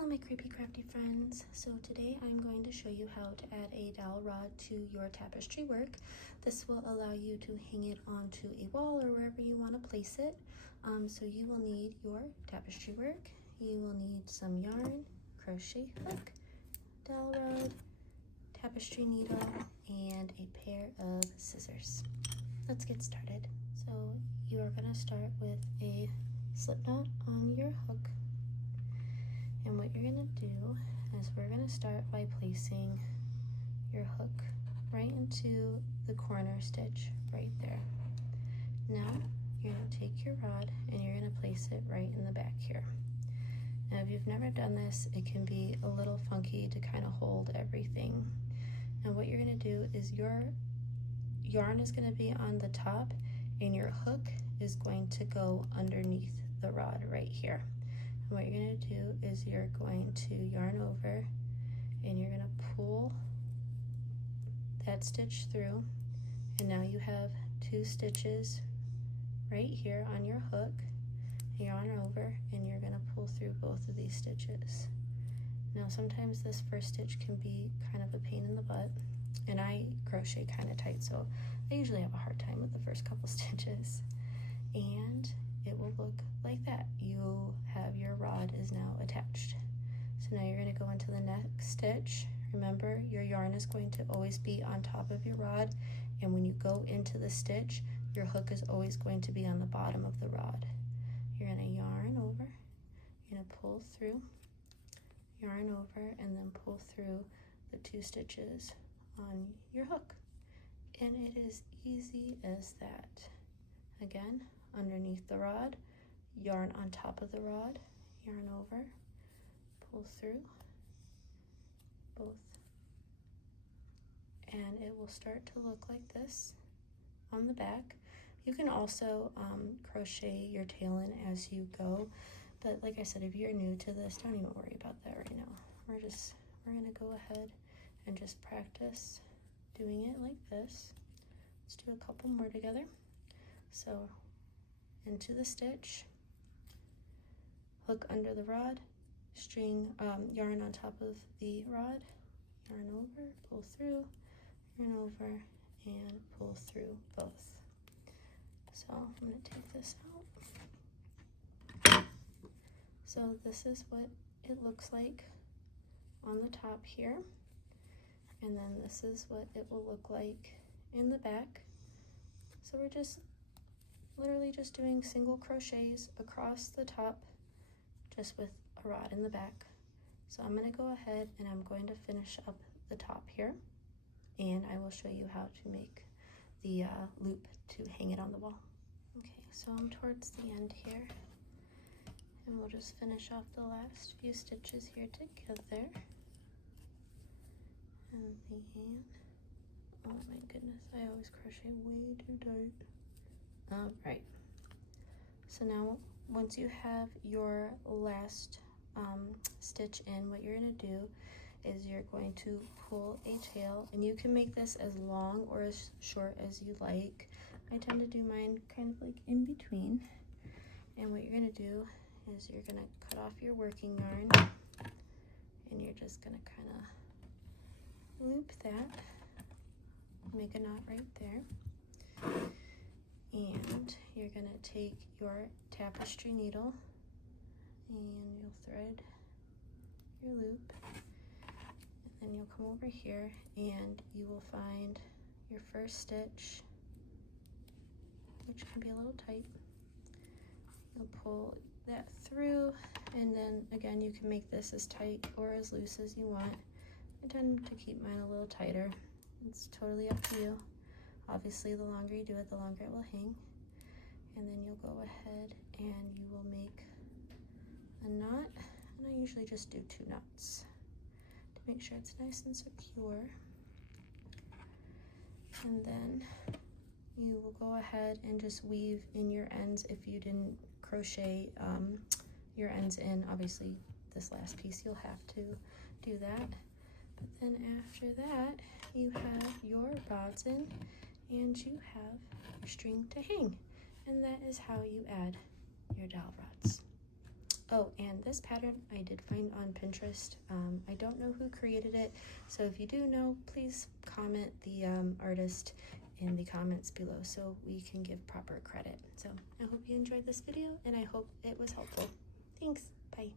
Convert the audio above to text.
Hello my creepy crafty friends. So today I'm going to show you how to add a dowel rod to your tapestry work. This will allow you to hang it onto a wall or wherever you want to place it. So you will need your tapestry work, you will need some yarn, crochet hook, dowel rod, tapestry needle, and a pair of scissors. Let's get started. So you are going to start with a slip knot on your hook. And what you're going to do is we're going to start by placing your hook right into the corner stitch right there. Now you're going to take your rod and you're going to place it right in the back here. Now if you've never done this, it can be a little funky to kind of hold everything. And what you're going to do is your yarn is going to be on the top and your hook is going to go underneath the rod right here. What you're going to do is you're going to yarn over and you're going to pull that stitch through, and now you have two stitches right here on your hook. Yarn over and you're going to pull through both of these stitches. Now sometimes this first stitch can be kind of a pain in the butt, and I crochet kind of tight, so I usually have a hard time with the first couple stitches. And it will look like that. You have your rod is now attached. So now you're going to go into the next stitch. Remember, your yarn is going to always be on top of your rod, and when you go into the stitch, your hook is always going to be on the bottom of the rod. You're going to yarn over, you're going to pull through, yarn over, and then pull through the two stitches on your hook. And it is easy as that. Again, underneath the rod, yarn on top of the rod, yarn over, pull through both, and it will start to look like this on the back. You can also crochet your tail in as you go, but like I said, if you're new to this, don't even worry about that right now. We're gonna go ahead and just practice doing it like this. Let's do a couple more together. So into the stitch, hook under the rod, string yarn on top of the rod, yarn over, pull through, yarn over, and pull through both. So I'm going to take this out. So this is what it looks like on the top here, and then this is what it will look like in the back. So we're just literally just doing single crochets across the top, just with a rod in the back. So I'm going to go ahead and I'm going to finish up the top here, and I will show you how to make the loop to hang it on the wall. Okay, so I'm towards the end here, and we'll just finish off the last few stitches here together. And oh my goodness, I always crochet way too tight. Right, so now once you have your last stitch in, what you're going to do is you're going to pull a tail, and you can make this as long or as short as you like. I tend to do mine kind of like in between, and what you're going to do is you're going to cut off your working yarn, and you're just going to kind of loop that, make a knot right there. And you're going to take your tapestry needle and you'll thread your loop, and then you'll come over here and you will find your first stitch, which can be a little tight. You'll pull that through, and then again you can make this as tight or as loose as you want. I tend to keep mine a little tighter. It's totally up to you. Obviously, the longer you do it, the longer it will hang. And then you'll go ahead and you will make a knot. And I usually just do 2 knots to make sure it's nice and secure. And then you will go ahead and just weave in your ends if you didn't crochet your ends in. Obviously, this last piece you'll have to do that. But then after that, you have your rods in, and you have your string to hang, and that is how you add your dowel rods. Oh, and this pattern I did find on Pinterest. I don't know who created it, so if you do know, please comment the artist in the comments below so we can give proper credit. So I hope you enjoyed this video, and I hope it was helpful. Thanks. Bye.